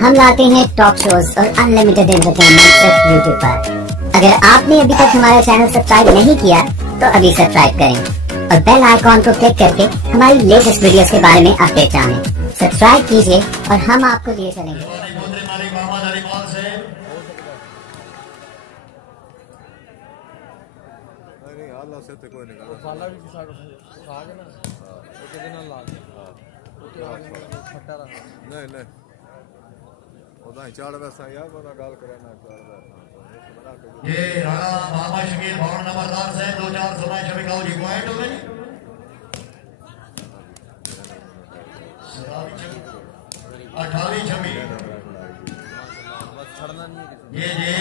हम लाते हैं talk shows और अनलिमिटेड एंटरटेनमेंट सिर्फ यूट्यूब पर। अगर आपने अभी तक हमारा चैनल सब्सक्राइब नहीं किया तो अभी सब्सक्राइब करें और बेल आइकॉन को क्लिक करके हमारी लेटेस्ट वीडियोस के बारे में अपडेट जानें। सब्सक्राइब कीजिए और हम आपको लिए चलेंगे। नहीं नहीं ओदा ही चाड़ वैसा यार कोना गाल करे ना चाड़ वैसा ये राणा बाबा शकील भवन नंबरदार से 2-4 समय छबिकाओ जी पॉइंट हो गई 28 छबी ये जी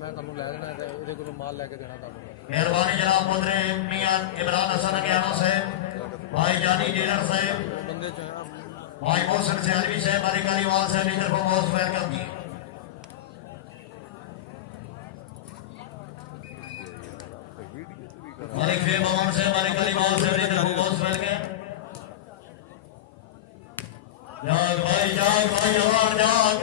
मैं ਤੁਹਾਨੂੰ ਲੈ ਦੇਣਾ ਹੈ ਇਹਦੇ ਕੋਲੋਂ ਮਾਲ ਲੈ ਕੇ ਦੇਣਾ ਤੁਹਾਨੂੰ मेहरबानी जनाब पुत्र मियां इमरान हसन अगियाना साहब भाई जानी जेलर साहब ਬੰਦੇ ਚ भाई मोहसिन सैलवी साहब मलिक अली वाल साहब की तरफ बहुत वेलकम जी मलिक फे भवन से मलिक अली वाल साहब की तरफ बहुत वेलकम जाग भाई जवान जाग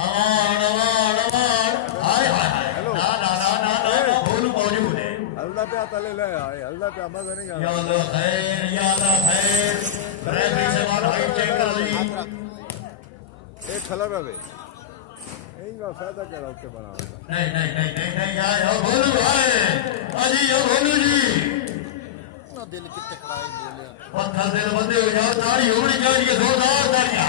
अमान अमान अमान हाय हाय ना ना ना ना ना बोलू मौजूद है अल्लाह पे तले ले आए अल्लाह पे मजा नहीं आ या अल्लाह खैर रेफरी से बात हाइट चेक कर ली एक खलर रहे इनका फायदा क्या उसके बना नहीं नहीं नहीं नहीं नहीं यार यो बोलू भाई अजी यो बोलू जी ਨਾ ਦਿਲ ਕਿੱਥੇ ਖੜਾ ਹੈ ਬੋਲਿਆ पत्थर दिल बंदे हो जाओ ताड़ी होनी चाहिए जोरदार ताड़ियां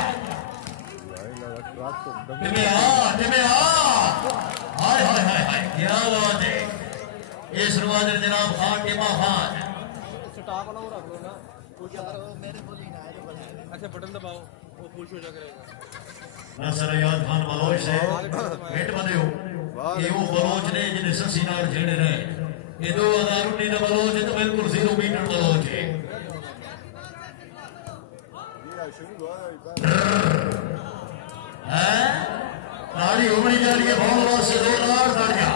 हाय हाय हाय हाय क्या बात है ये शुरुआत जनाब खान टिमा खान स्टॉक ना रख लो ना कोई अगर मेरे को नहीं आए अच्छा बटन दबाओ वो खुश हो जा करेगा नसर याद खान बलोच से भेंट बंदे हो ये वो बलोच ने जिन्हें ससी नाल जेड़े ने ये 2019 ਦਾ बलोच तो बिल्कुल 0 मीटर बलोच है ताड़ी उमड़ी जा रही है बहुत से जोरदार ताड़ियां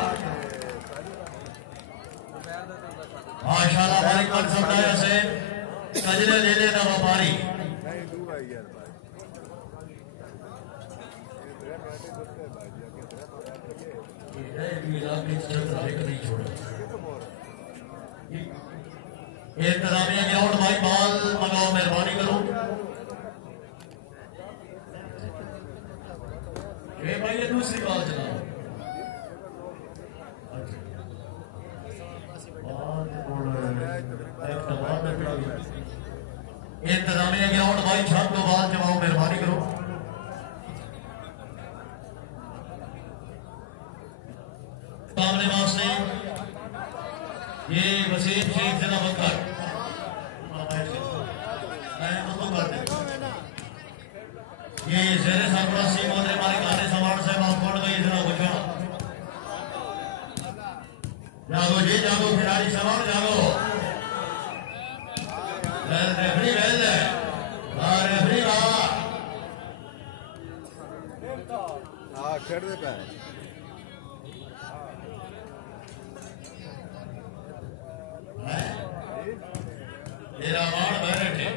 माशाल्लाह मालिक मन समझाया से कजरे ले लेना व्यापारी नहीं दूर आई यार इंतजामिया ग्राउंड भाई बाल मंगाओ मेहरबानी करो ये भाई ये दूसरी बाल चलाओ इंतजामिया ग्राउंड भाई छत को बाल जमाओ मेहरबानी करो सामने वास्ते ये वसीम शेख जिला बकर ये जेरे सरपरस्ती मोहतरम मालिक आने समार से बात पड़ गई इतना बुझा जागो जी जागो खिलाड़ी समार जागो रेफरी वेल है रेफरी हां खेड़ दे पे तेरा मार बैठे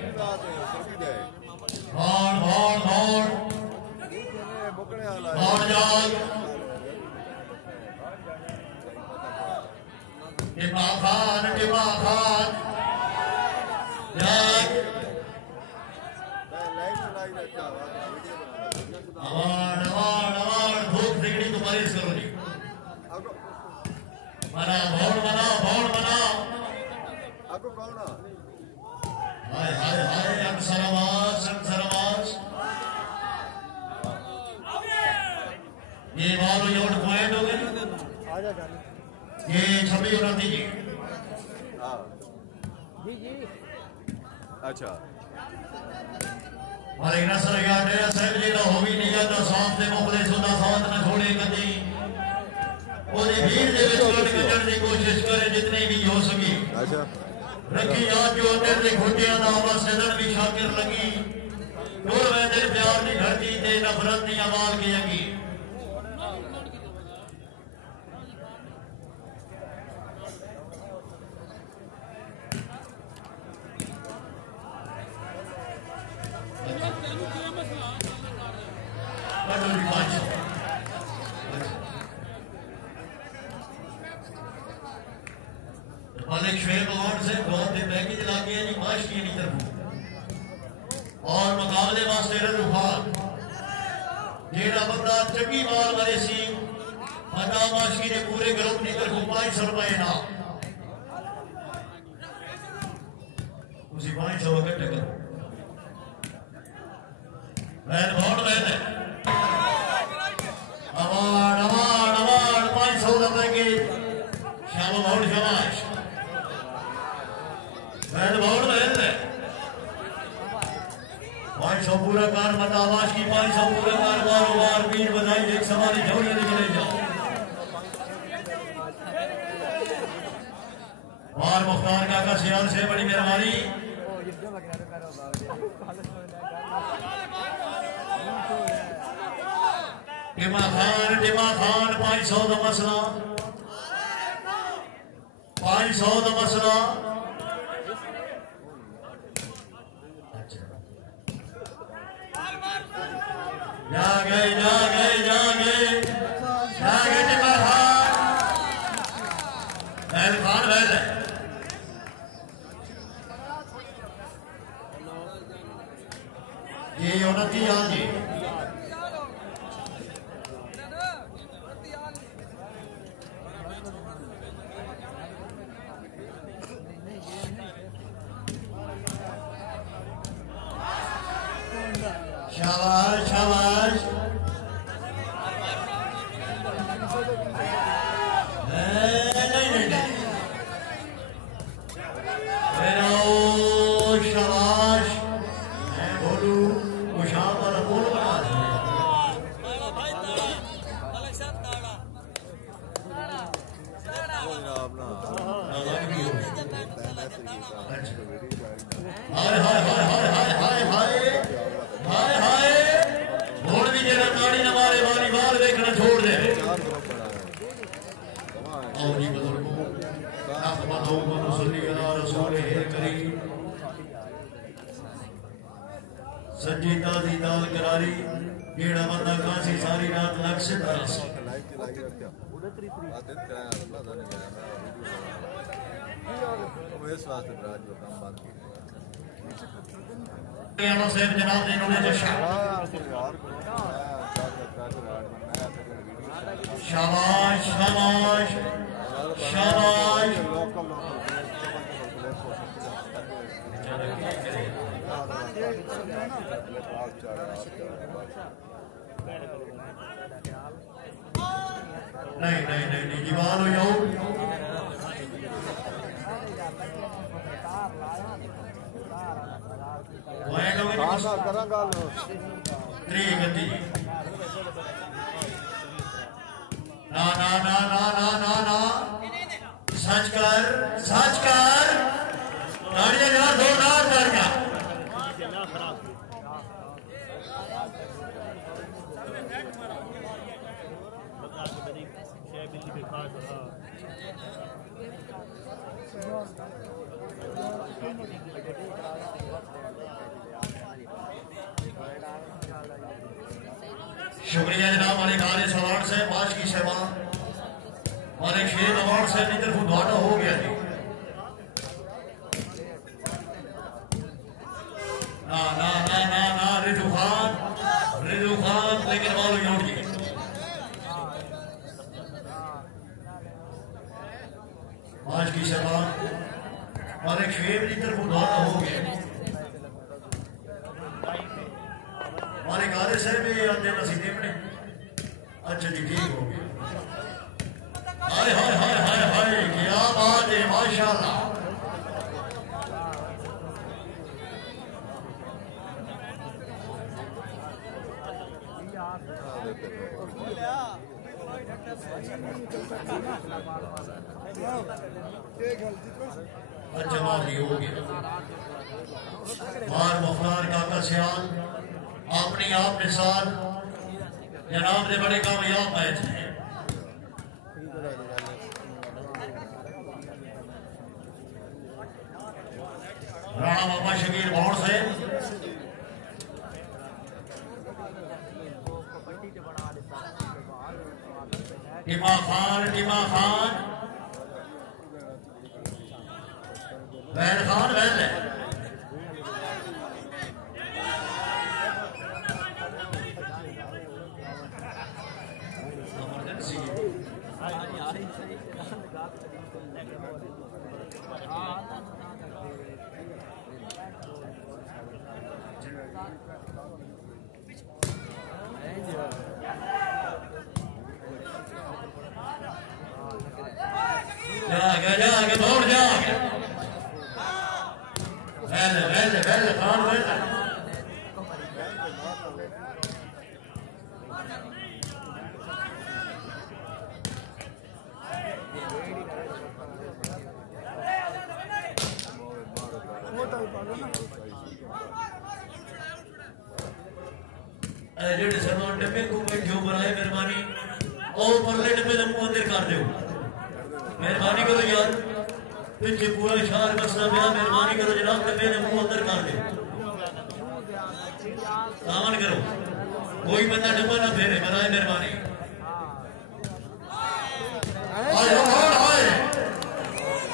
भाड़ भाड़ भाड़ भाड़ जाग टिमा खान जाग अवार्ड अवार्ड अवार्ड भूख बिगड़ी तो मरीज करो जी बना भाड़ बना आपको कौन हाय हाय हाय अंसरवास ये बालो योड पॉइंट हो गए ये 26-29 जी हां जी अच्छा और एक नसर या डेरा साहब जी हो भी नहीं जाता साफ से मुखलिस होता साथ न छोड़े कदी ओदी भीड़ दे विच लड़ के चढ़ने की कोशिश करे जितनी भी हो सके अच्छा रखी याद जो अंदर दे घुटियां दा आवाज सदन भी शाकिर लगी दूर वेदे प्यार दी धरती ते नफरत दी आवाज की लगी मलिक शुएब अवार्ड से बहुत दिन पैकेज ला के जी माश की नहीं तरफ और मुकाबले वास्ते रजू खान जेड़ा बंदा चंगी बाल वाले सी बंदा माश की ने पूरे ग्रुप की तरफ 500 रुपए ना उसी 500 इकट्ठे करो बैन बहुत बैन है अवार्ड अवार्ड अवार्ड 500 रुपए के शाबाश बहुत शाबाश बैन बहुत बैन है 500 पूरा कार मतावाश की 500 पूरा कार बार बीट बधाई एक सवारी झोड़ियां निकले जाओ और मुख्तार काका सियाल से बड़ी मेहरबानी टिमा खान 500 का मसला 500 का मसला जा गए टिमा खान वैल है ये 29 आल जी शाबाश शाबाश शाबाश बोलू मुशाह वाला बोल बना हाय हाय हाय हाय हाय हाय हाय हाय बोल भी जरा गाड़ी न मारे वाली बाल देखना छोड़ दे और जी बुजुर्गों अहमदों को मुसल्ली अला रसूल करीम सज्जी ताजी दाल करारी जेड़ा बंदा कासी सारी रात लग से तरस साहब जनाब ने इन्होंने जशा शाबाश शाबाश शाबाश नहीं नहीं नहीं नहीं दीवार हो जाओ ना ना ना ना ना ना ना सच कर गाड़ियां जरा जोरदार कर का शुक्रिया जनाब मालिक आरिस अवार्ड से बाज की सेवा मालिक शेर अवार्ड से नितर फुदवाना हो गया जी ना ना ना ना ना रिजू खान लेकिन मालूम योड़ जी बाज की सेवा मालिक शेर नितर फुदवाना हो गया हमारे गाले से भी आते नसीबे में अच्छा जी ठीक हो गया हाय हाय हाय हाय हाय क्या बात है माशाल्लाह अच्छा माली हो गया बार मुख्तार काका सियाल अपने आप के साथ जनाब ने बड़े कामयाब मैच है राणा बाबा शकीर भौड़ से टिमा खान वैन खान वैन है जाके दौड़ जाके वैन वैन वैन खान वैन जेडे समान डब्बे को जो बनाए मेहरबानी और परले डब्बे का मुंह अंदर कर दो मेहरबानी करो यार पीछे पूरा शहर मसला मेरा मेहरबानी करो जनाब डब्बे ने मुंह अंदर कर दो सामान करो कोई बंदा डब्बा ना फेरे बनाए मेहरबानी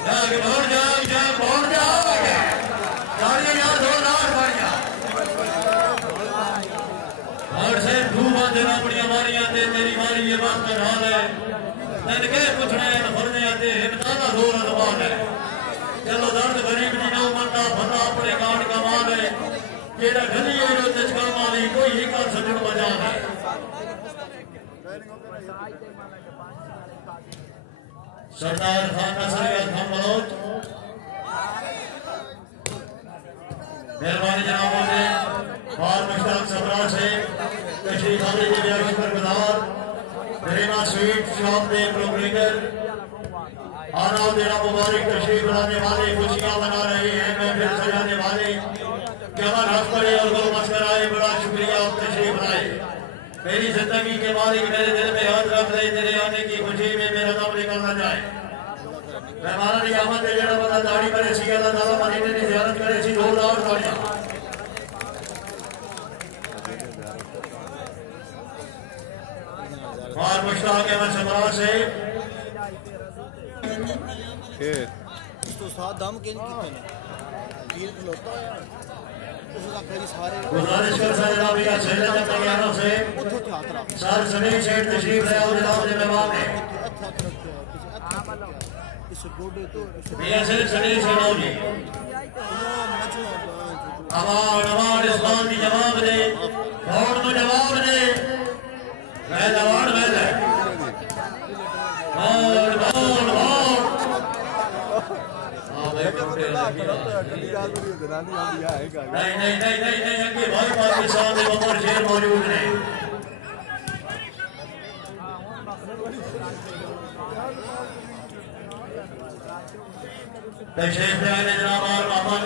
जाके बाहर जाग बाहर जाग गाड़ियां यार जोरदार गाड़ियां और से धूमा देना बड़िया मारियां ते तेरी मारी ये बात का ढाल है तन के पूछने न फरने आते हिमताना जोर अजमान है चलो दर्द गरीब जी ना मरना फना अपने काट का माल है जेड़ा गली है जो तजका माली कोई ही का सजन बजान है सरदार खान नसरिया खान मलोट मेहरबानी जनाबों ने बाल मुश्ताक सबरा से तशरीफ आने के लिए शुक्र गुजार गरिमा स्वीट शॉप के प्रोपराइटर आना तेरा मुबारक तशरीफ लाने वाले खुशियां मना रहे हैं महफिल सजाने वाले जवान हक करे और गौ मस्कराए बड़ा शुक्रिया आप तशरीफ लाए मेरी जिंदगी के मालिक मेरे दिल में हाथ रख ले तेरे आने की खुशी में मेरा नाम निकलना जाए मेहमान नियामत है जरा बंदा दाढ़ी करे सी अल्लाह ताला मदीने की ज़ियारत करे सी जोरदार तालियां और मुश्ताक अहमद सबरा से तो साथ दम के नहीं पीर खलोता है उसका कई सारे गुजारिश कर सकता हूं या सेना के तैयारों से उठो क्या तरह सर सनी सेठ तशरीफ ले आओ जनाब के मेहमान ने इस गोडे तो मियां से सनी सेठ आओ जी अवार्ड अवार्ड इस्लाम की जवाब दे दौड़ में जवाब दे वैल अवार्ड वैल और दौड़ नहीं नहीं नहीं नहीं नहीं अगे भाई पाकिस्तान के बबर शेर मौजूद ने तशरीफ ले आए जनाब और मोहम्मद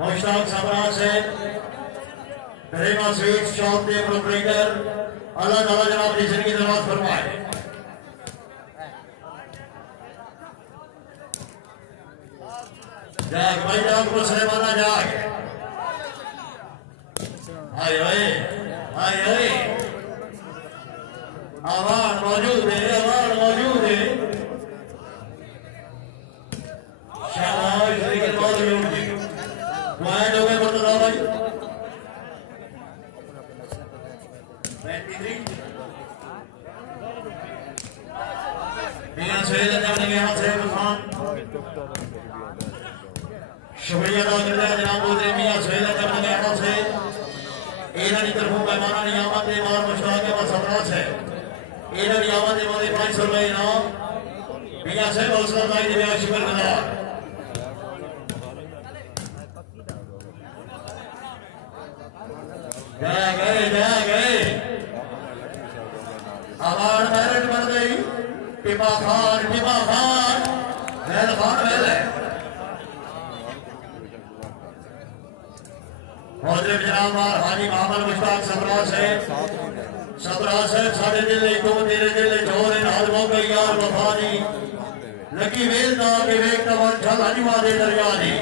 मुश्ताक सबरा से गरिमा स्वीट शॉप के प्रोपराइटर अल्लाह ताला जनाब की जिंदगी दराज फरमाए जाग भाई जाग मुसलमाना जाग आए आए आए आए आवाज मौजूद है शाबाश लेकिन मौजूद है वाइड हो गए बता भाई 23 मियां सैयद अली यहां से खान शुक्रिया अदा करते हैं जनाब मियां सैयद अली यहां से इन्हां की तरफों मेहमानां दी आमद दे मार मुश्ताक अहमद सबरा है इन्हां की आमद दे वाले 500 रुपए इनाम मियां साहब हौसला अफजाई दे शुक्र गुजार गए अवार्ड मेरिट बन गई टिपा खान वैल खान वैल है हौजरे जनाब हाजी मोहम्मद मुश्ताक सबरा से साढ़े दिल को तेरे दिल जोर हाल मौके यार वफानी लगी वेल ना के वेग तवन छल अजवा दे दरिया दी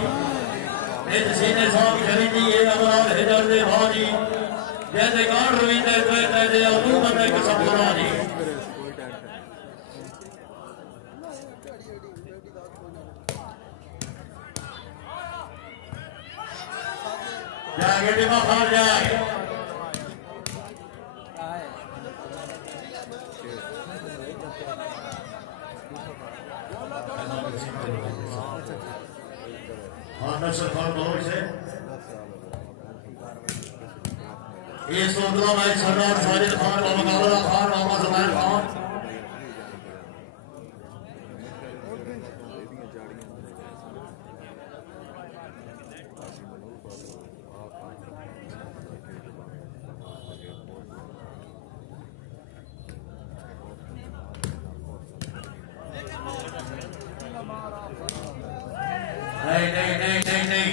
इस सीने साहब खरीदी ये अमराल हिजर दे भाजी जैसे गांड रविंदर कहते दे और तू बंदे को सब बना दी आगे टीमा फाड़ जाए नसर खान बहुत से ये सोदरा मैच सरदार साजिद खान और मुकाबला खान मोहम्मद जुबैर खान नहीं नहीं नहीं नहीं नहीं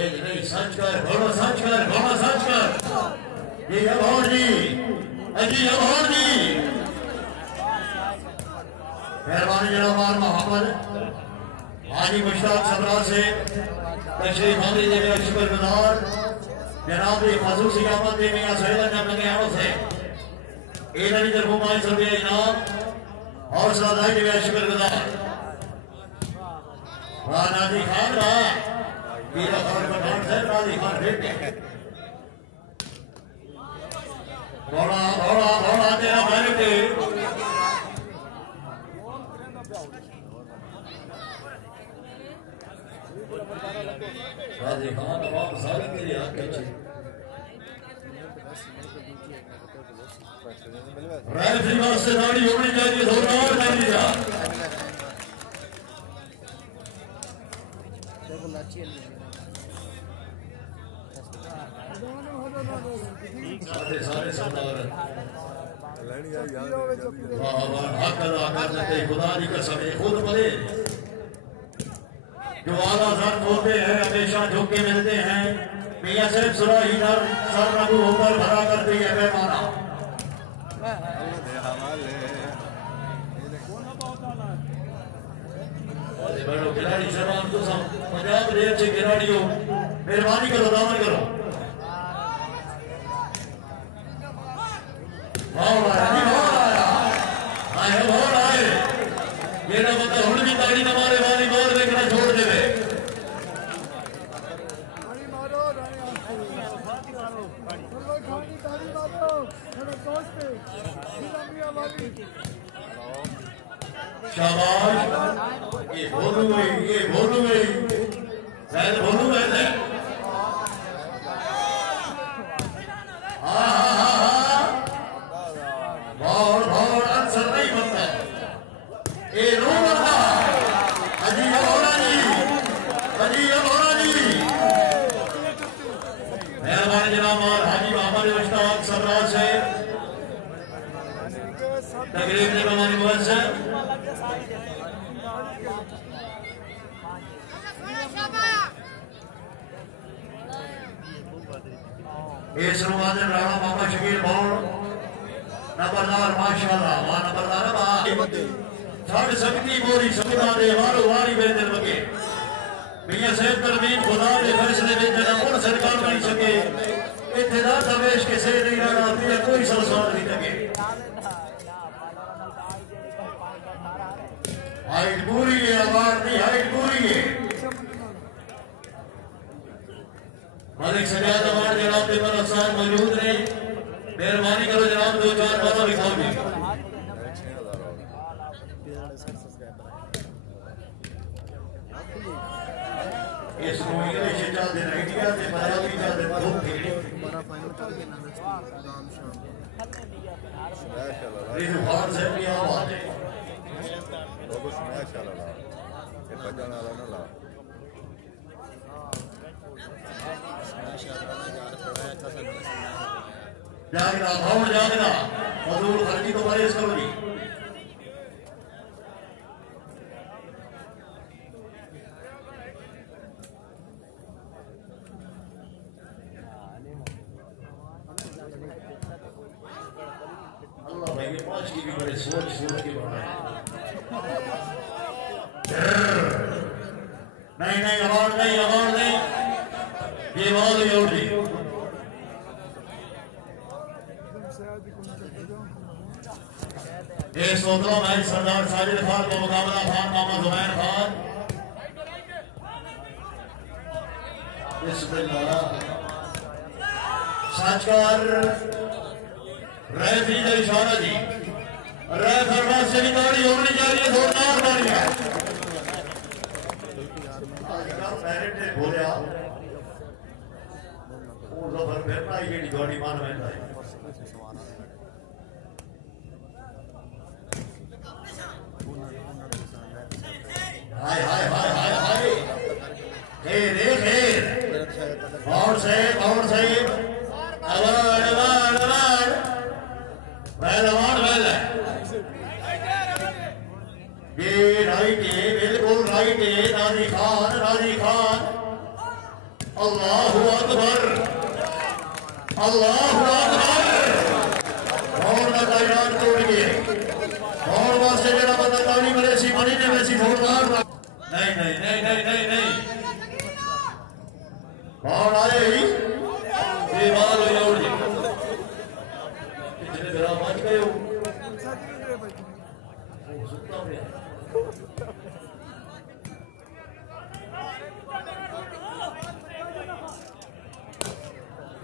एक नहीं सच कर घोड़ा सच कर ये अभौर जी अजी अभौर जी मेहरबानी जनाब मोहम्मद हाजी मुश्ताक सबरा से तशरीफ आमदी देवे शुक्रगुजार जनाब खसूस इकामत दे मियां सैयद नबी के आनों से इन्होंने तरफ माइस रुपया इनाम और सदाई देवे शुक्रगुजार नादी खान वीरा खान पठान से नादी खान बेटे घोड़ा घोड़ा घोड़ा तेरा बेटे नादी खान आवाम सारी मेरी आंखें अच्छी रेफरी वास्ते दाढ़ी होनी चाहिए थोड़ा और कर दिया सारे सरदार हक अदा कर देते खुदा की कसम खुद बने जो आला जख्म होते हैं हमेशा झुके मिलते हैं मियां साहब सुराही दर सर रबू ऊपर भरा करती है पैमाना बड़ो खिलाड़ी सलमान तो पंजाब के अच्छे खिलाड़ियों मेहरबानी करो दामन करो मेरा बंदा हुण भी ताड़ी न मारे वाली बार देखना छोड़ देवे शाबाश ये बोलू गई शायद बोलू गए बहुत बहुत अक्सर नहीं बनता ये रो बनता अजीब बोला जी मेहरबानी जनाब और हाजी मोहम्मद मुश्ताक सरदार से तकरीब ने मेहरबानी मुबशर इस रुमादन राणा मामा शकील भौड़ नंबरदार माशाअल्लाह वहां नंबरदार छड़ सकती बोरी समुदा दे वारो वारी बेदल मगे मियां साहब तरमीम खुदा दे फैसले में जना उन सरकार बन सके इत्तेदा दवेश के से नहीं रहना दिया कोई संसार नहीं लगे हाइट पूरी है आवाज नहीं हाइट पूरी है मालिक सजाद अवार्ड जनाब के पर अफसर मौजूद ने मेहरबानी करो जनाब दो चार बार लिखाओ जी इस मूवी के शिक्षा दे इंडिया से पंजाबी का दे दो खेड़ी हमारा फाइनल चल गया नाम शाम इस बात से भी आवाज है वो बस माशाअल्लाह ये बजाना वाला ना जागना भाव जागना फजूल खर्ची को परहेज करो जी अल्लाह भाई ये पांच की भी बड़े सोच के बनाए नहीं अवार्ड नहीं ये बात ही और जी ये सोदरा मैच सरदार साजिद खान का मुकाबला खान मोहम्मद जुबैर खान साचकार रेफरी का इशारा जी रेफर से भी गाड़ी होनी चाहिए जोरदार गाड़ी है बोलिया गाड़ी मान रहता है हाय हाय हाय हाय हाय खेर खेर और से अवार अवार अवार वेल अवार वेल ये राइट है बिल्कुल राइट है राजी खान अल्लाहु अकबर और ना कायनात तोड़ गए और वास्ते जरा बंदा ताली मरे सी मरी ने वैसी जोरदार नहीं नहीं नहीं नहीं नहीं नहीं कौन आए ही ये बाल हो जाओ जी इतने जरा मच गए हो सुनता हूँ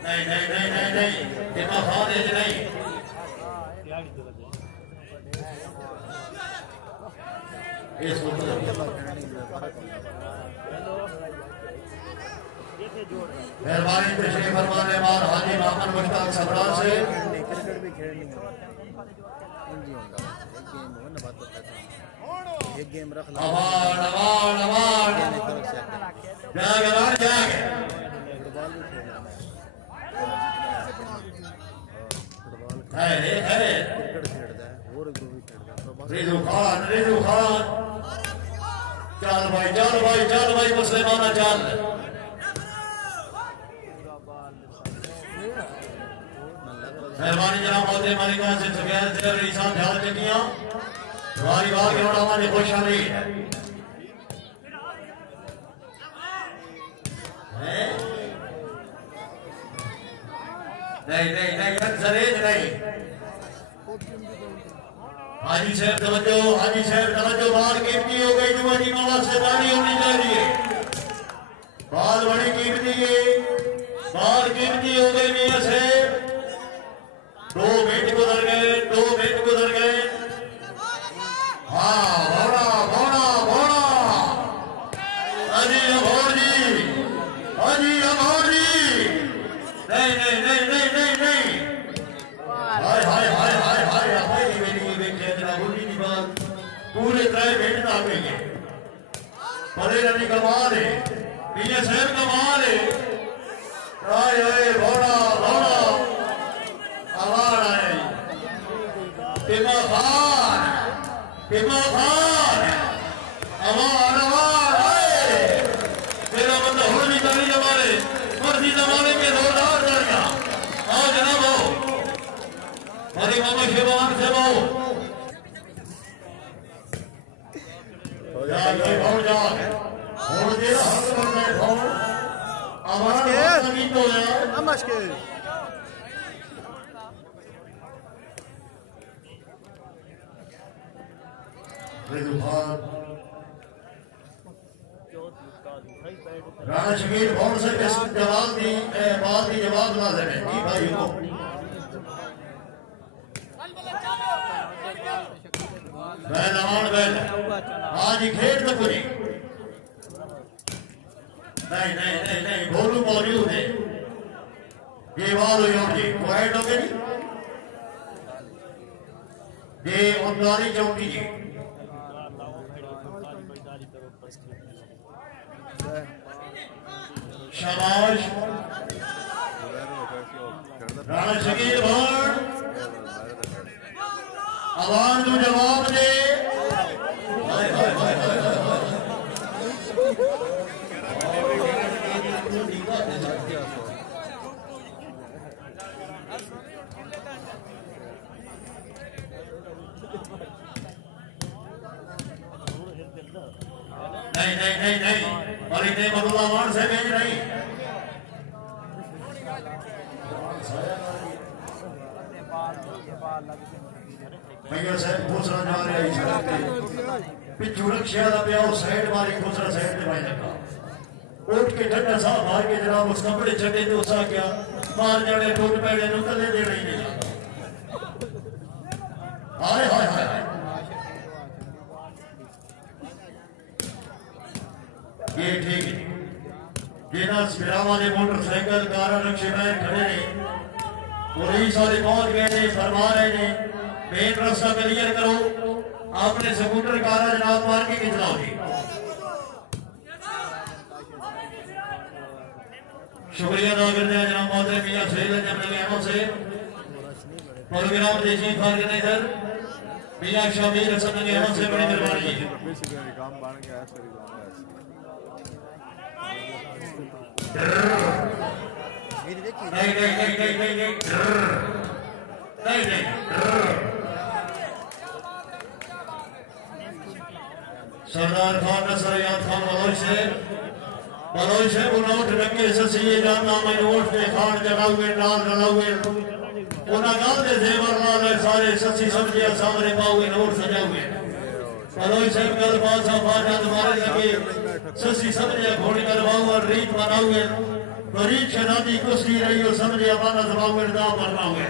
नहीं नहीं नहीं नहीं नहीं दिमाग खान है नहीं मेहरबानी तशरीफ फरमाने वाल हाजी मोहम्मद मुश्ताक सबरार से क्रिकेट भी खेलनी एक गेम रख ला अवार अवार अवार जागे जागे है क्रिकेट खेलता है और जो भी खेलता है रिजू खान चल भाई मुसलमाना चल मेहरबानी जनाब मोहते मालिका से सुफियान से अली साहब ध्यान रखिया हमारी बात के होना हमारी खुशहाली है नहीं नहीं नहीं सरेज नहीं हाजी साहब तवज्जो बाल कीमती हो गई जुआ जी माला से दाढ़ी होनी चाहिए बाल बड़ी कीमती है बाल कीमती हो गई मियां से 2 मिनट गुजर गए हाँ भोड़ा अजी अभोर जी नहीं नहीं नहीं नहीं नहीं नहीं हाय हाय हाय हाय हाय हाय मेरी बेटे बोली की बात पूरे 3 मिनट आ गई है बड़े रनी कमाल है मियां साहब कमाल है हाय हाय भोड़ा आवाज आए टिमा खान आवाज आए तेरा बंदा होली ताली जमाने मर्जी जमाने के जोरदार तालियां आओ जनाब आओ हमारे मामा शेबान से आओ जा और तेरा हक बनने भाव हमारा नहीं तो है मुश्किल राणा शकील कौन से जवाब दी बात की जवाब ना देने की भाई को आज खेत तो पूरी नहीं बोलू मौजूद है ये बाल हो जी पॉइंट हो गए ये 39 चौकी जी शाबाश राणा शकील भाण आवाज को जवाब दे नहीं और इतने मधुलावान से भेज नहीं भैया साहब दूसरा जा रहे पिछू रक्षा का प्या साइड मारी दूसरा साइड भाई लगा उठ के ठंडा साह मार के जनाब उस कपड़े छड़े तो उसा क्या मार जाने टूट पैने नु कदे दे रही नहीं हाय हाय हाय ये ठीक है जिन्हें स्पिरावा ने मोटरसाइकिल कार रक्षे में खड़े ने पुलिस वाले पहुंच गए ने फरमा रहे ने मेन रास्ता क्लियर करो आपने स्कूटर कार जनाब मार के चलाओगे शुक्रिया अदा करते हैं जनाब मोहतरम मियां सईद जमल अहमद से प्रोग्राम देसी ऑर्गेनाइजर मियां शमीर हसन अहमद से बड़ी मेहरबानी बेसिकली काम बन गया है सही काम है नहीं नहीं नहीं नहीं नहीं नहीं नहीं सरदार खान नसर याद खान बलोच है वो नोट रखे ससी जानना मैं नोट पे खान जगाओगे नाल रलाओगे उना गाल दे जेवर नाल सारे ससी समझिया सामने पाओगे नोट सजाओगे बलोच है कल बात साफाना तुम्हारे लगे ससी समझिया घोड़ी करवाओ और रीत बनाओगे गरीब शनादी कुश्ती रही हो समझिया माना दबाओगे दाम बनवाओगे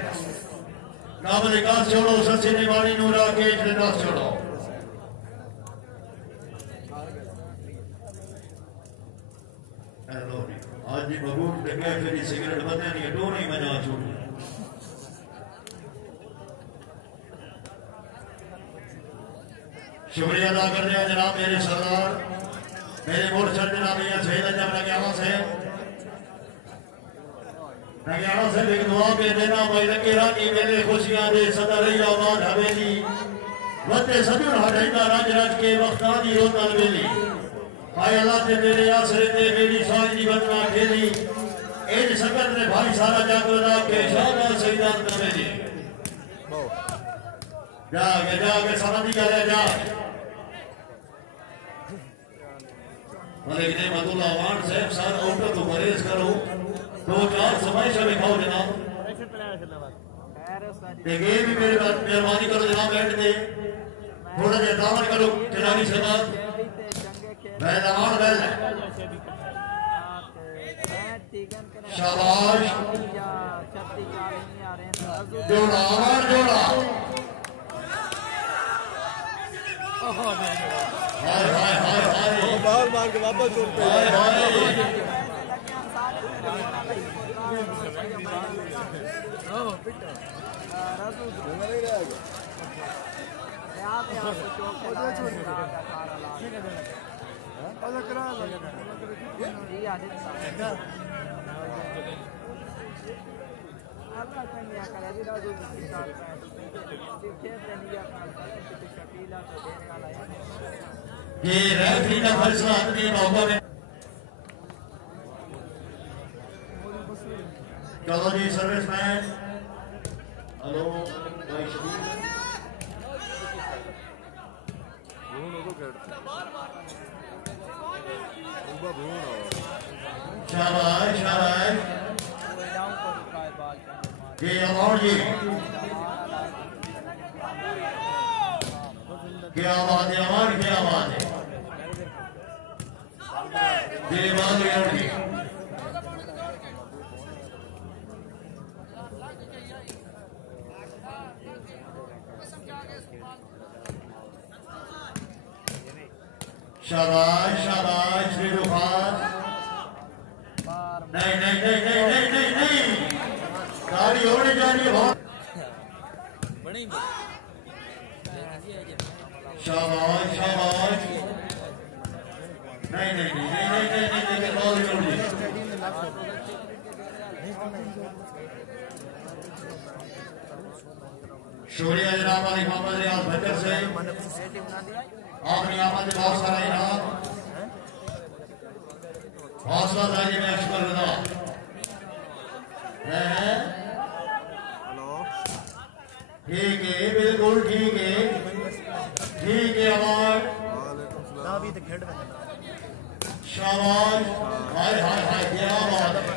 काबल कास छोड़ो ससी ने वाली नूरा के दास छोड़ो आज जी बबूट देखा फिर सिगरेट बंदे नहीं दो नहीं मजा छोड़ शुक्रिया अदा करते हैं जनाब मेरे सरदार मेरे मोर्चर जनाब ये सईद जब नगियाना से एक दुआ पे देना भाई लगे रानी मेरे खुशियां दे सदा रही आबाद हवेली वते सजूर हटाइंदा राज राज के वक्ता दी रोता वेली भाई अल्लाह ते मेरे आसरे ते मेरी साज दी बदना खेली एज सकत ने भाई सारा जागदा के शाबाश सईदान कमेली जाके समाधि करे जा मलिक ने मतुल्लाह वान साहब सर औरत तो परहेज करो दो चार समय से खाओ जनाब ये भी मेरे बात मेहरबानी करो जनाब बैठ के थोड़ा देर दामन करो खिलाड़ी से बात मैं दामन बैल शाबाश जोड़ा जोड़ा हाय हाय हाय हाय बाहर मार के वापस छोड़ते हाय हाय ये रेफरी का फैसला अपने मौका में चलो जी सर्विसमैन हेलो भाई शबीर शाबाश शाबाश जी अमौर जी क्या बात है अमौर क्या बात है जी बात है जी शाबाश शाबाश वीरू खान नहीं नहीं नहीं नहीं नहीं नहीं नहीं गाड़ी होने जा रही है बहुत शाबाश शाबाश नहीं नहीं नहीं नहीं नहीं नहीं नहीं नहीं बहुत जरूरी शुक्रिया जनाब अली मोहम्मद रियाज भट्टर से आपने आमद बहुत सारा इनाम हौसला जारी में अशकर रजा ठीक है बिल्कुल ठीक है अवार्ड शाबाश हाय हाय हाय क्या बात है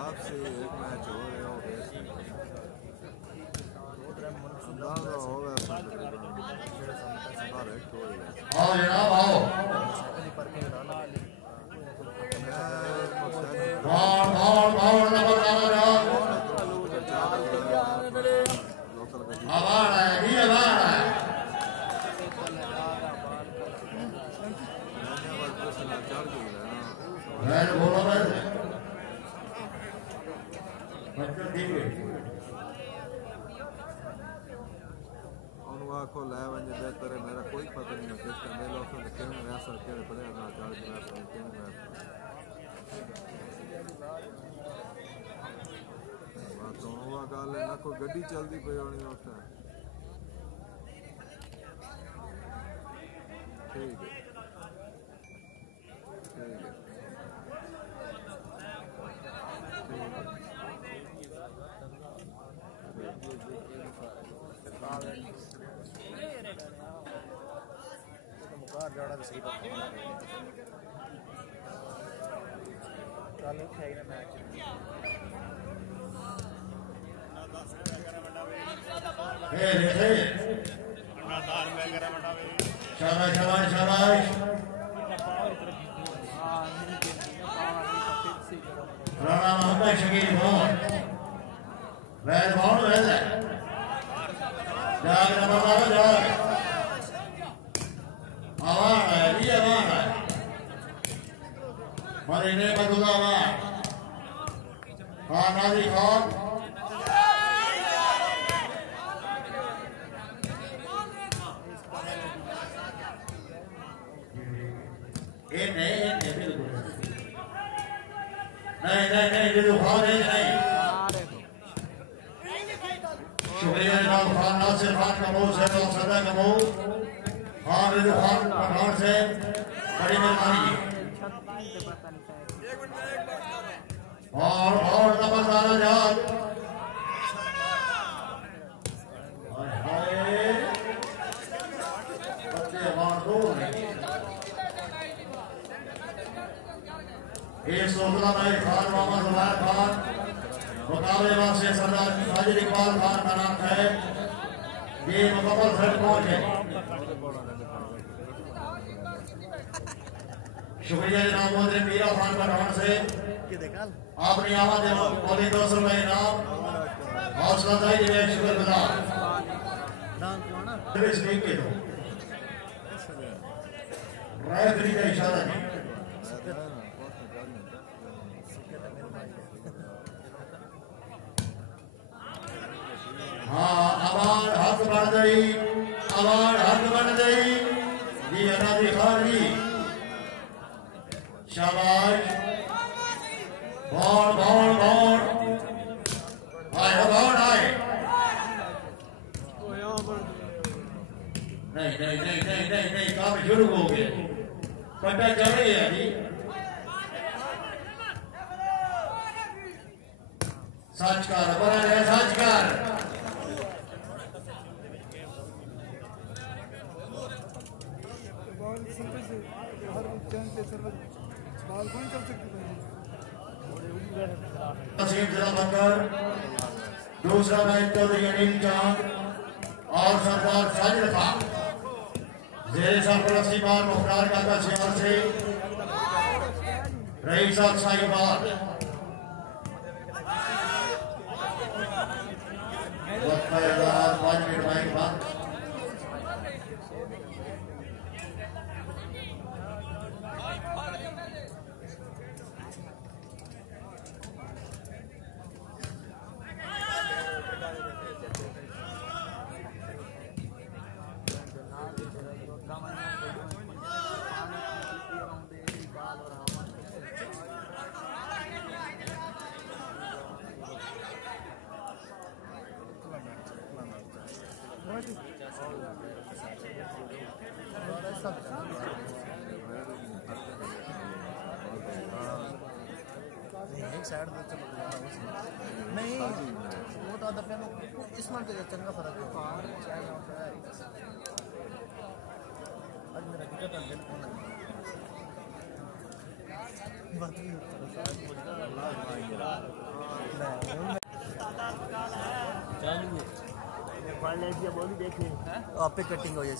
आपसे एक मैच हो रहे हो आओ जनाब आओ भाड़ भाड़ भाड़ नंबर जनाब आवाज है जी आवाज है मैं बोला मैं बच्चों ठीक है आखो लै वंजे बेहतर है मेरा कोई पता नहीं है किस मेरे लोग ने क्यों वैसा केड़े पड़े ना चार्ज वैसा क्यों वैसा बात तो हुआ गल है ना कोई गड्डी चलदी पई होनी उस टाइम ठीक है जोड़ा तो सही बात चलो है ना मैच शाबाश शाबाश शाबाश राणा मोहम्मद शकील भौन वैद भौन वैद जाग नंबर मारो जाग आवाज है जी आवाज है मरीने मधुला आवाज खान नाजी खान नहीं बिल्कुल खान नहीं शुक्रिया जनाब खान नासिर खान कमोल से सदा कमोल हाँ बिल्कुल खान पठान से बड़ी मेहरबानी और नमस्कार जात बच्चे मार दो एक सोतला भाई खान मोहम्मद जुबैर खान मुकाबले वास्ते सरदार साजिद इकबाल खान का नाम है ये मुकम्मल फ्रेंड कोच है शुक्रिया जनाब मोहम्मद मीरा खान पठान से अपनी आवाज बोली 200 रुपए इनाम हौसला अफजाई के लिए शुक्रगुजार के दो रेफरी का इशारा नहीं हाँ आवाज हक बढ़ गई जी अनादी खान जी शाबाश बॉल आए नहीं काम शुरू हो गए पट्टा चल रही है जी सच कर बड़ा है सच कर जिला बकर दूसरा मैच चौधरी अनिल चांद और सरदार साजिद खान जेर सरपरस्ती सीमान मुख्तार काका सियार से रईस साहब साहिबाद 5 मिनट मैच बाद एक साइड पे चलो नहीं वो तो आधा प्लेन इसमें तो चंगा फर्क है आज मेरा टिकट है दिन कौन है बात नहीं होता आपे कटिंग हो जाए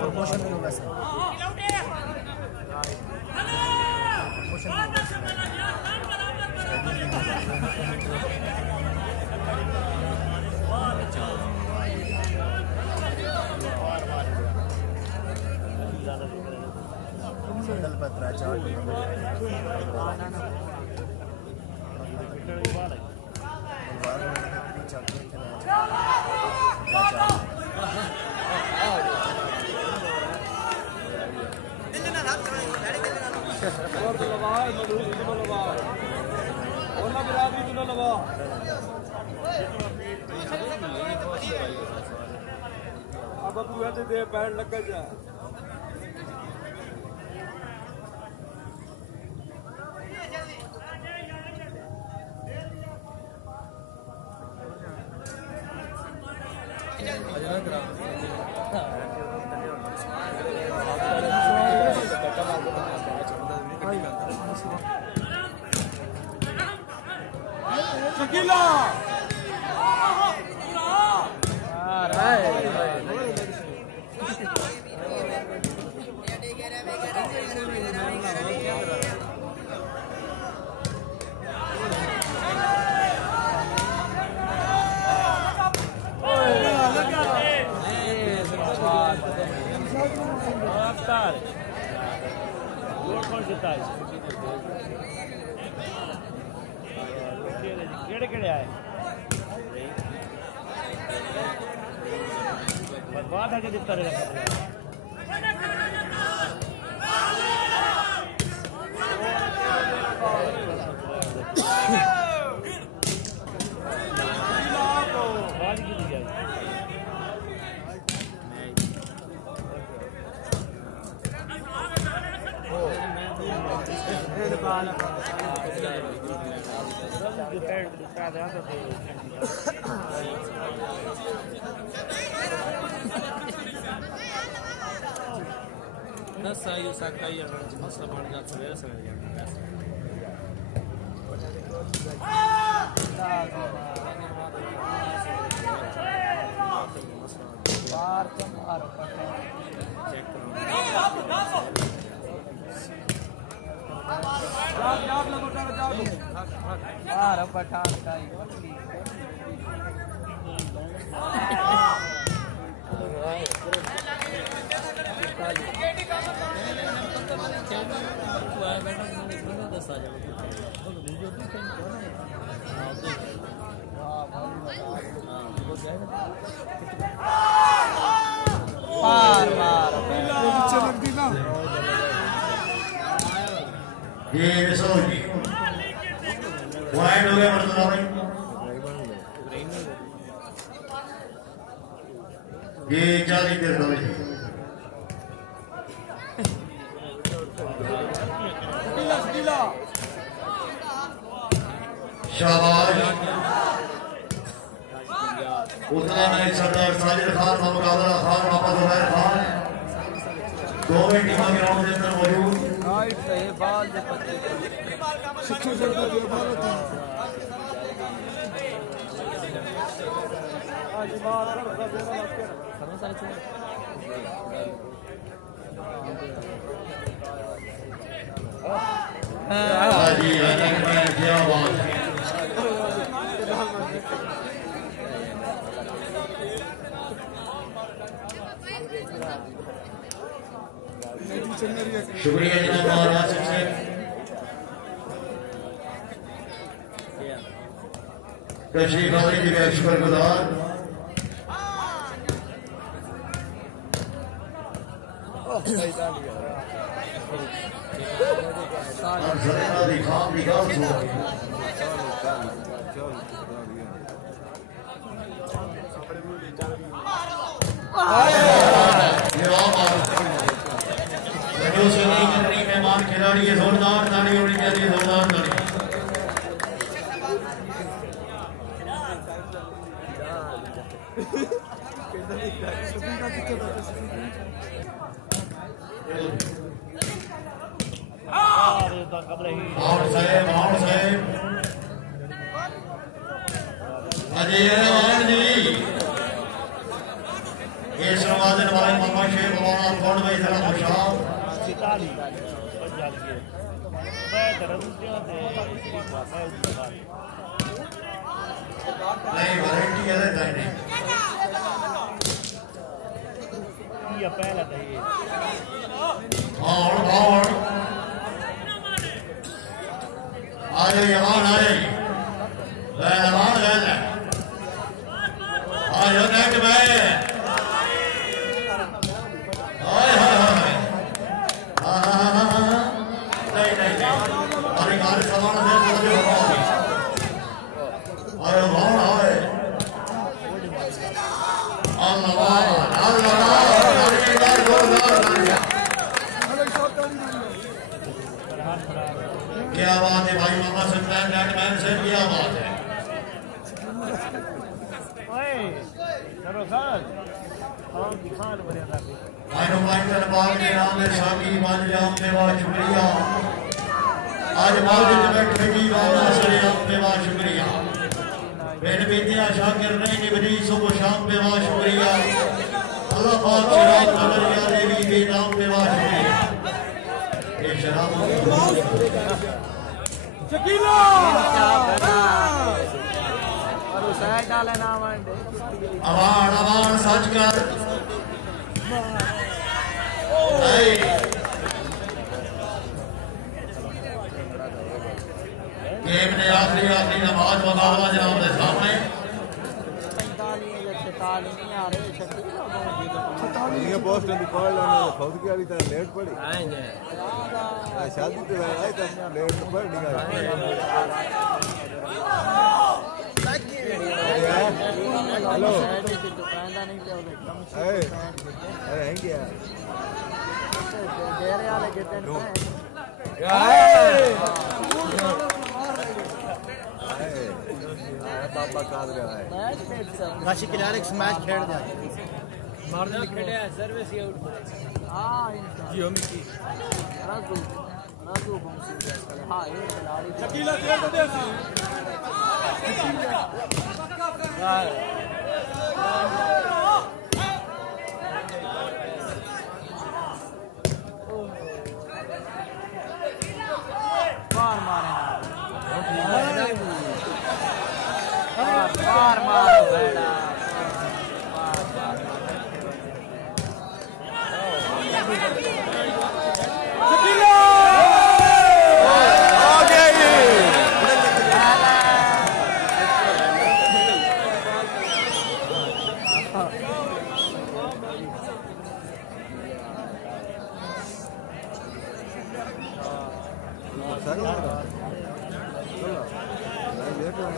प्रमोशन नहीं होगा सर अब तू ऐसे दे पैर लग जा शकीला केड़े आए बर्बाद है दिखता रहेगा Nasa iyo sa kaya mas naman nga sa Pathan का ये सोची वाइड हो गया मतलब ये 40 देर हो गई शाबाश उतना नहीं सरदार साजिद खान मोहम्मद आजरा खान मोहम्मद जुबैर खान दोनों टीमों ग्राउंड के अंदर मौजूद राइट सही बाल दे पत्ते शिक्षा सरकार ये भारत है आज बाल कर देना सर्व सारे चले हाजी अजय मैं क्या बात है शुक्रिया जनाब महाराज से तशरीफ आने के लिए शुक्रगुजार मेहमान खिलाड़ी जोरदार ताली होनी चाहिए जोरदार ताली इस नवाजन वाले मामा शेख वाला कौन भाई जरा खुशाल नहीं वारंटी है नहीं ये पहला था ये और आ जाओ यमान आ जाइए यमान ले ले आ जाओ नेट में हाय हाय हाय नहीं नहीं अरे गाल सवाल से मुझे बताओ अरे वाह हाय अल्लाह क्या बात है भाई मामा सत्तान नेटमैन से क्या बात है साकी मान जाम देवा शुक्रिया आज मौजूद बैठे की वाला सरिया देवा शुक्रिया बेन बेटियां शाकिर नहीं निभरी सुबह शाम देवा शुक्रिया अल्लाह पाक शराब नजरिया देवी के नाम देवा शुक्रिया ये शराब शकीला अवान अवान सच कर गेम ने आखिरी नमाज मुकाबला जनाब के सामने पोस्ट पढ़ लेने खुद की वाली तरह लेट पड़ी शादी तो आई तो लेट पढ़ हेलो अरे है क्या पापा काद रहा है राशि किनारे एक मैच खेल दिया मारने खेले सर्विस ही आउट हां जियो मिकी राजू बंसी हां ये खिलाड़ी शकीला खेल तो दे मार बेटा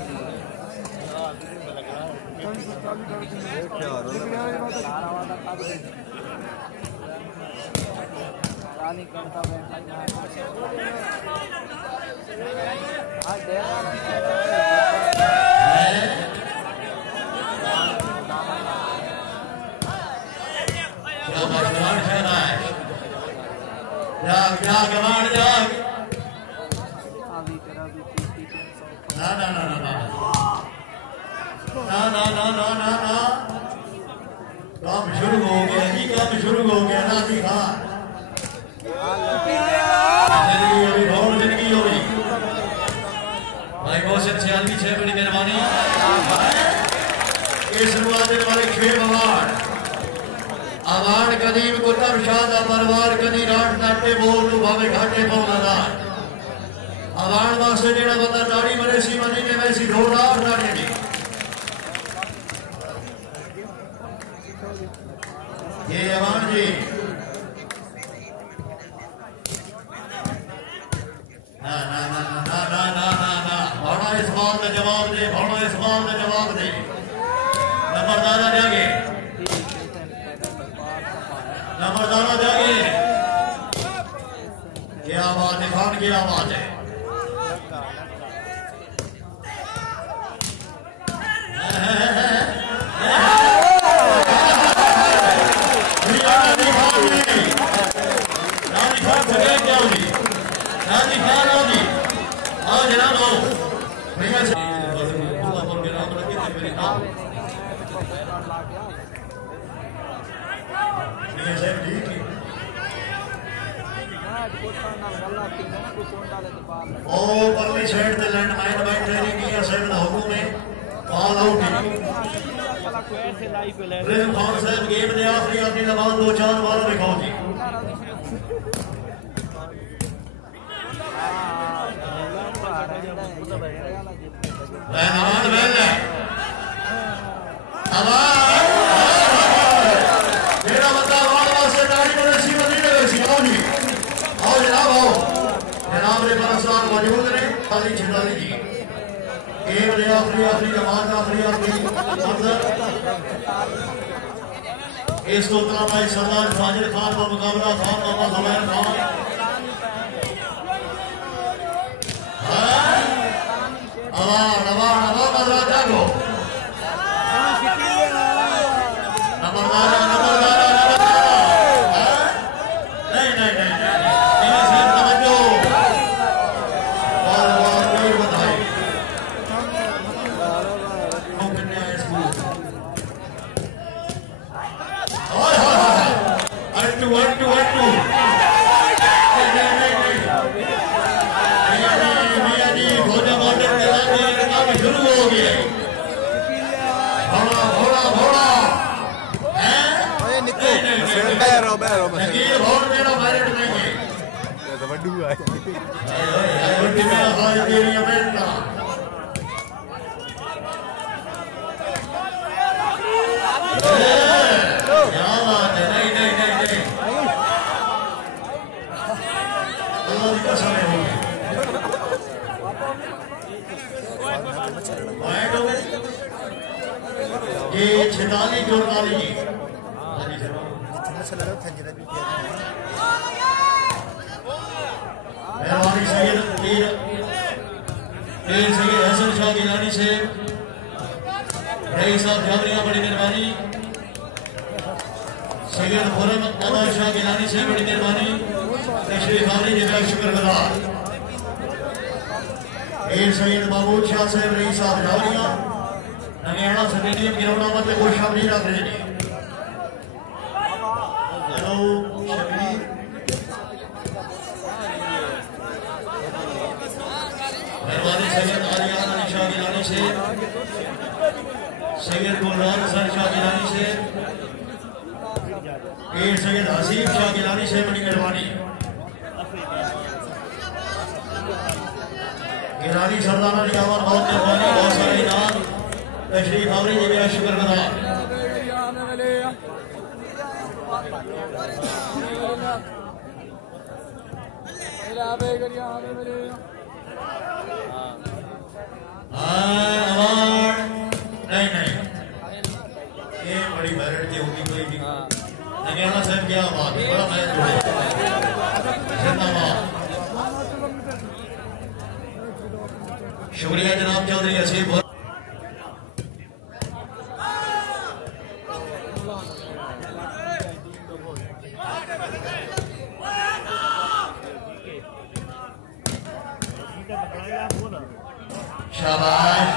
काम शुरू हो गया जी काम शुरू हो गया नाजी खान जिंदगी बहुत जिंदगी हो गई भाई बहुत सियाली छह बड़ी मेहरबानी ये शुरुआत वाले खेल अवार्ड कदीम कुतब शाह परवार कदी राट नाटे बोल तू भावे घाटे पौदादार अवार्ड वास्ते जेड़ा बंदा दाढ़ी मरे सी मनी ने वैसी ढोलार नाटे दी ये अवान जी ना ना ना ना ना ना ना ना भावना इस बात का जवाब दे भावना इस बात का जवाब दे नंबरदारा जागे नंबरदारा जागे क्या बात है खान क्या बात है अली खान आओ जी, आओ जनाब आओ भैया से दुआ पर मेरा नाम रखे थे मेरे नाम ये सब ठीक है ओ परली साइड ते लैंड माइन बाय ट्रेनिंग किया साइड दा हुकुम है ऑल आउट रिजम खान साहब गेम दे आखिरी अपनी जबान 2-4 बार दिखाओ जी रहमान वेल है आवाज जेड़ा बंदा वाल वास्ते ताड़ी बने सी मनी ने सी आओ जी आओ जनाब आओ जनाब रे परस्तान मौजूद ने खाली छिड़ाली जी गेम दे आखिरी जमात आखिरी मंजर इस तो तरह भाई सरदार फाजिल खान का मुकाबला खान मामा जुबैर खान ये 46 जोड़वाली जी मेहरबानी सैयद पीर सैयद हसन शाह गिलानी से रईस साहब जावरिया बड़ी मेहरबानी सैयद खुरम अमर शाह गिलानी से बड़ी मेहरबानी तशरीफ आने जी का शुक्रगुजार सैयद महमूद शाह साहब रईस साहब जावरिया नगेड़ा स्टेडियम गिरौना मत खुश आमदीद रख रहे हैं हेलो शबीर मेहरबानी सैयद आलियान अली शाह गिलानी से सैयद गुलरान हसन शाह गिलानी से सैयद हसीब शाह गिलानी से बड़ी मेहरबानी गिलानी सरदार अली अमर बहुत मेहरबानी बहुत सारे इनाम तशरीफ आवरी जी मेरा शुक्रगुजार नहीं ये बड़ी मेरिट की होगी कोई भी नगेड़ा साहब क्या बात है बड़ा मैच जोड़े जिंदाबाद शुक्रिया जनाब चौधरी असीम शाबाश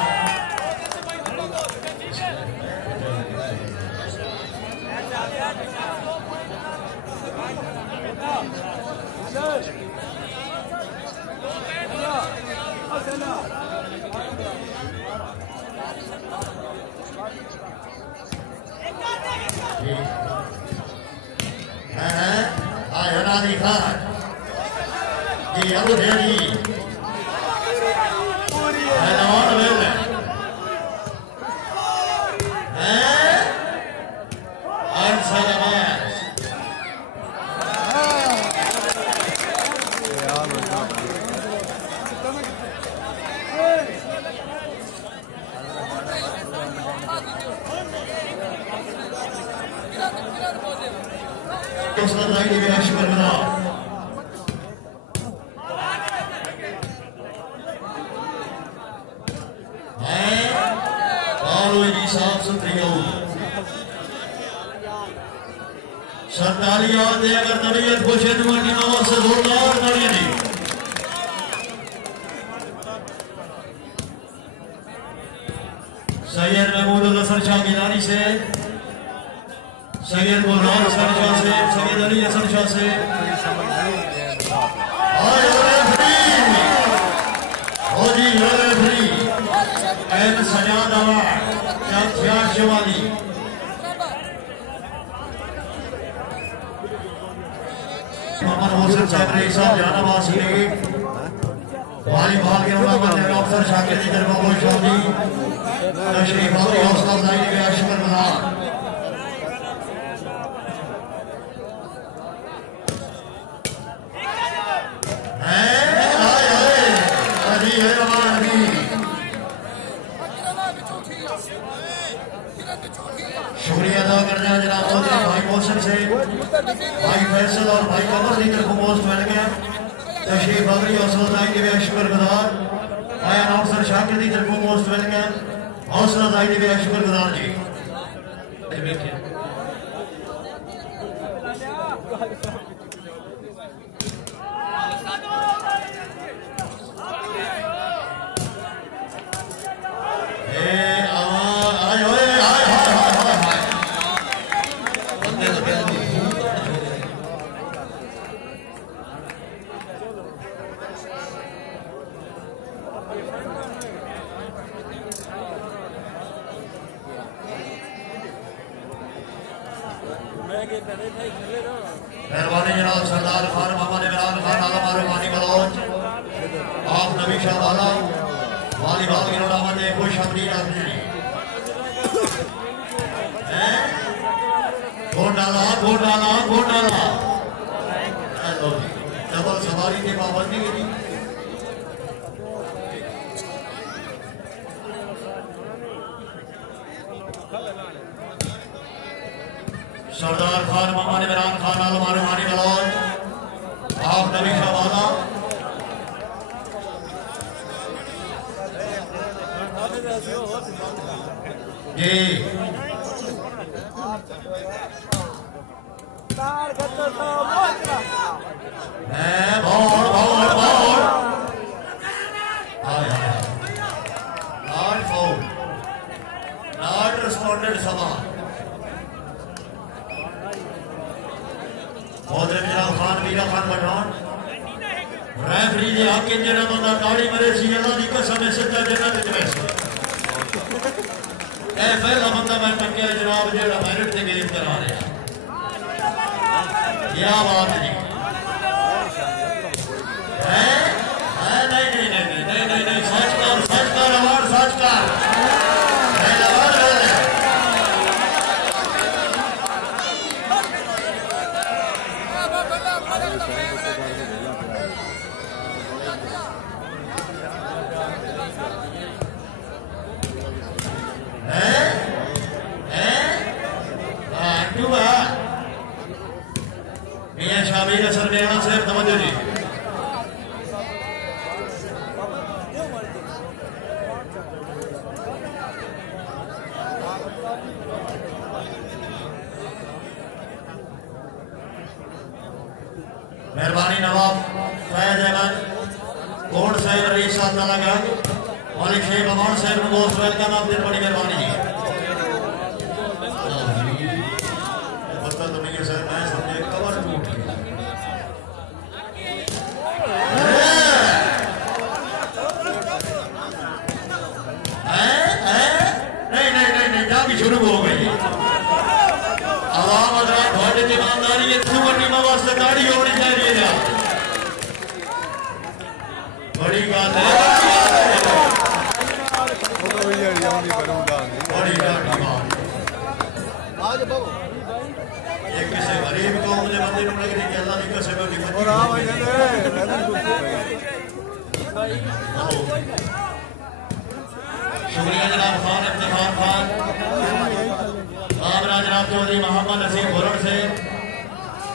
नादी खान जी अब जी सरताली याद है अगर तबीयत खुश है तो जोरदार तालियां दी सैयद महमूद हसन शाह गिलानी से, सैयद बुरहान हसन शाह से, सैयद अली हसन शाह से सजाद शिवाली मोहम्मद मोहसिन साहब जहानाबाद सीट वॉलीबॉल के डॉक्टर शाकिर की तरफ खुशहाली तशरीफ और हौसला अफजाई के शुक्रगुजार शुक्रिया अदा करना है जनाब भाई मोहसिन से, भाई फैसल और भाई कमर की तरफ पोस्ट मिल गया तशरीफ बगरी हौसला अफजाई के शुक्रगुजार। भाई अनाउंसर शाकिर की तरफ पोस्ट मिल गया हौसला अफजाई के शुक्रगुजार जी। मेहरबानी जनाब सरदार खान मोहम्मद इमरान खान आलम रहमानी बलोच आप नबी शाह वाला वॉलीबॉल की टूर्नामेंट में खुश आमदीद आदमी हैं गोडाला हेलो जी डबल सवारी की पाबंदी की सरदार खान मोहम्मद इमरान खान आलम रहमानी बलोच आप नबी शाह वाला जी नॉट रिस्पॉन्डेड सवाल खान मीरा खान पठान रेफरी दे आके जेड़ा बंदा ताड़ी मरे सी अल्लाह दी कसम है सच्चा जन्नत विच वैसे ए पहला बंदा मैं टक्या जनाब जेड़ा मेरिट ते गेम करा रहा क्या बात है नहीं सच कर अवार्ड सच कर शामिल असर में से तवज्जो जी मेहरबानी नवाब फैज अहमद कोट साहब रईस साहब लगा मलिक शेख अमान साहब को मोस्ट वेलकम आप दिन बड़ी मेहरबानी जी पता तो नहीं है सर मैं समझे कवर टूट नहीं जागी शुरू हो गई आवाम हजरात थोड़ी ईमानदारी सुवर्णिमा वास्ते गाड़ी होनी चाहिए ना बड़ी बात है किसी गरीब को मुझे बंदे ढूंढने के लिए अल्लाह ने कैसे शुक्रिया जनाब खान इफ्तिखार खान आमरा जनाब चौधरी मोहम्मद नसीम बुरन से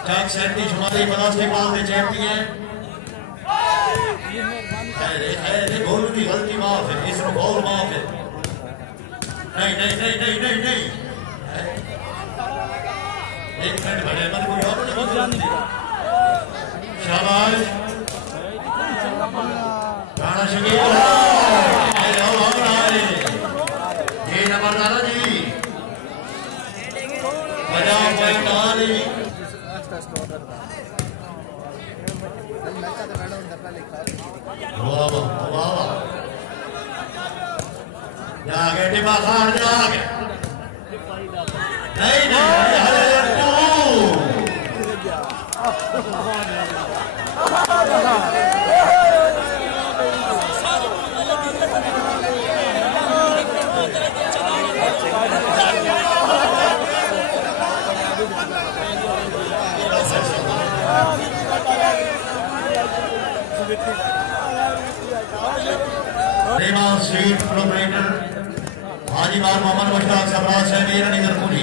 चक 37 शुमारी बास्केटबॉल के चैंपियन गोल की गलती माफ है इसमें गोल माफ है नहीं एक मिनट बड़े मत कोई और शाबाश राणा शकील ये जाके टिपा खान जाके नहीं हरे स्ट्रीट प्रोपरेटर हाजी बार मोहम्मद मुश्ताक सरफराज साहब निगरपुरी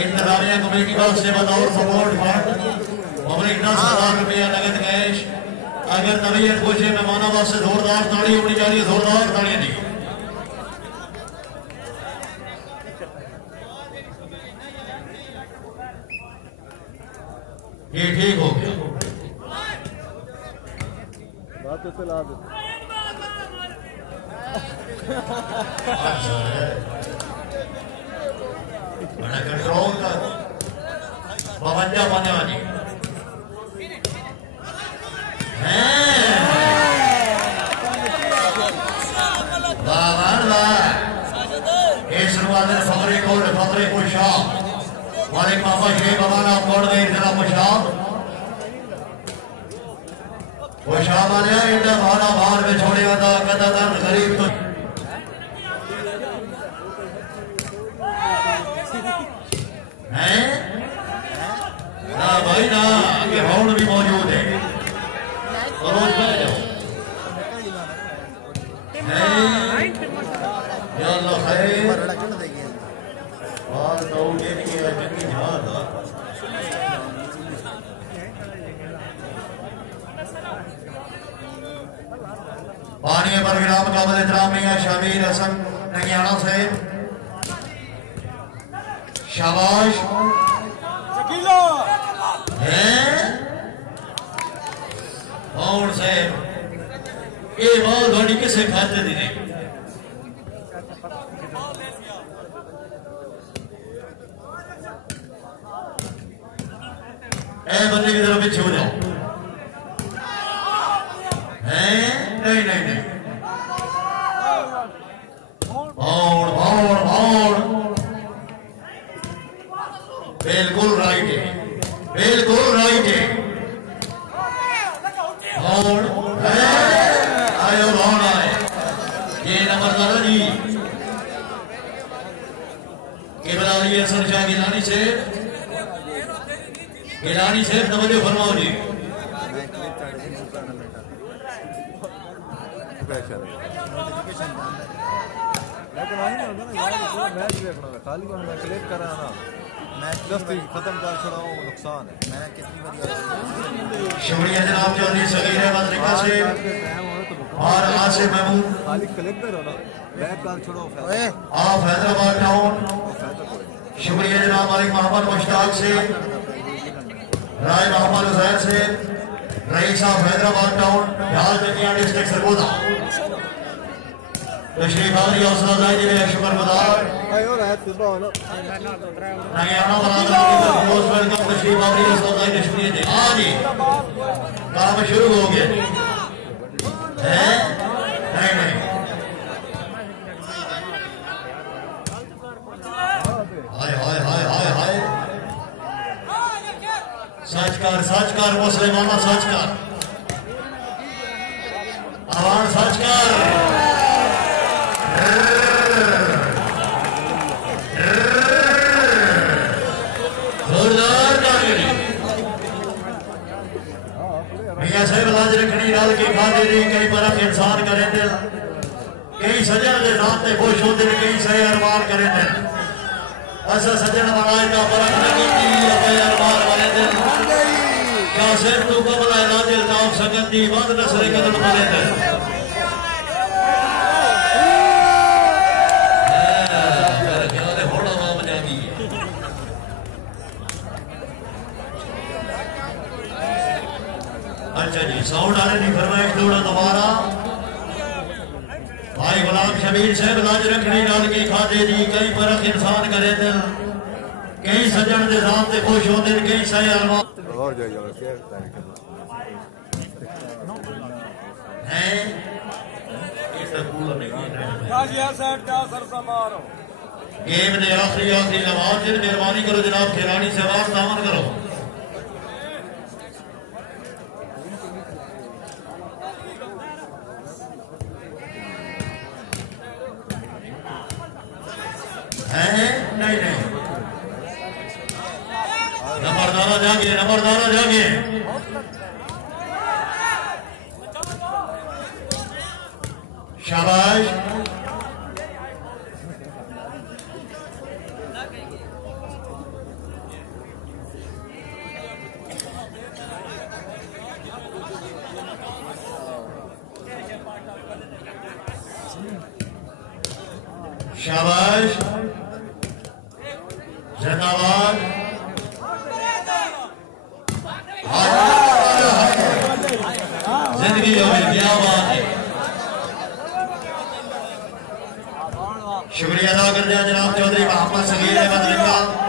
इंतजामिया कमेटी से बतौर सपोर्ट फंड पब्लिक 10,000 रुपया नगद कैश। अगर तबीयत पूछे मेहमानों वास्ते जोरदार ताड़ी होनी चाहिए, जोरदार ताड़ियां दी। ये ठीक हो गया बात तो चला दो बड़ा कंट्रोल था 52 पाने वाली फखरे को शाह मालिक मामा शेख अमाना कौड़ गए जरा मुशाब वो शाह मालिया इतना भाना बाहर में छोड़े था कहता था गरीब तो है ना भाई ना कि राउंड भी मौजूद है रोज में जाओ या अल्लाह खैर और दौड़े की जंगी जहां पानी पर गिराम काबिल इतराम मियां शबीर हसन नगियाना से शाबाश और से ये बात गाड़ी किसे खाते दी नहीं बंदे की तरफ पीछे हो जाओ नहीं नहीं नहीं और बिल्कुल राइट है बिल्कुल राइट है और आयो भावना है ये नंबर दादा जी केवल ये सरजा गिलानी से तवज्जो फरमाओ जी लेकिन वही ना होता ना यार मैच देखना है खाली मैं क्लिक कर रहा ना मैच जस्ट खत्म कर छड़ाओ नुकसान है मैंने कितनी बार शुक्रिया जनाब चौधरी सगीर अहमद रिका से और आसिफ महमूद खाली क्लिक करो ना बैक कर छोड़ो आप हैदराबाद टाउन शुक्रिया जनाब मालिक मोहम्मद मुश्ताक से राय मोहम्मद हुसैन से रईस साहब हैदराबाद टाउन बिहार दुनिया डिस्ट्रिक्ट सरगोदा तशरीफ आवरी हौसला अफजाई जी में शुक्रगुजार नगियाना बरादरी मोस्ट वेलकम तशरीफ आवरी हौसला अफजाई ने शुक्रिया दे हाँ जी काम शुरू हो गया है नहीं हाय हाय हाय हाय हाय सच कर मुसलमाना सच कर आवाज सच कर जोरदार मियां साहब लाज रखनी राल की खाते दी कई बरक इंसान करें दिल कई सजन के नाम से खुश होते कई सही अरमान करें दिल ऐसा सजन बनाए का बरक नहीं अरमान वाले दिल क्या सिर तू कबल है दिल नाम सकती बंद नसरे कदम वाले दिल अच्छा जी साउंड आने की फरमाइश दौड़ा दोबारा भाई गुलाम शबीर साहब लाज रखनी डाल के खाते जी कई फर्क इंसान करे दिल कई सजन के साथ से खुश होते कई सही अरमान और जाइए है गेम ने आखिरी आखिरी नवाज मेहरबानी करो जनाब खिलाड़ी से आवाज दामन करो है नहीं नहीं नंबरदारा जागे शाबाश शाबाश जिंदाबाद जिंदगी हो गई क्या बात है शुक्रिया अदा कर दिया जनाब चौधरी मोहम्मद सगीर अहमद रिंगा